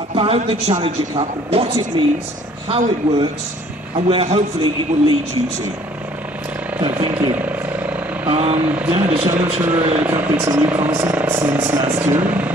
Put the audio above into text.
about the Challenger Cup, what it means, how it works, and where hopefully it will lead you to. Thank you. Yeah, the Challenger Cup is a new concept since last year.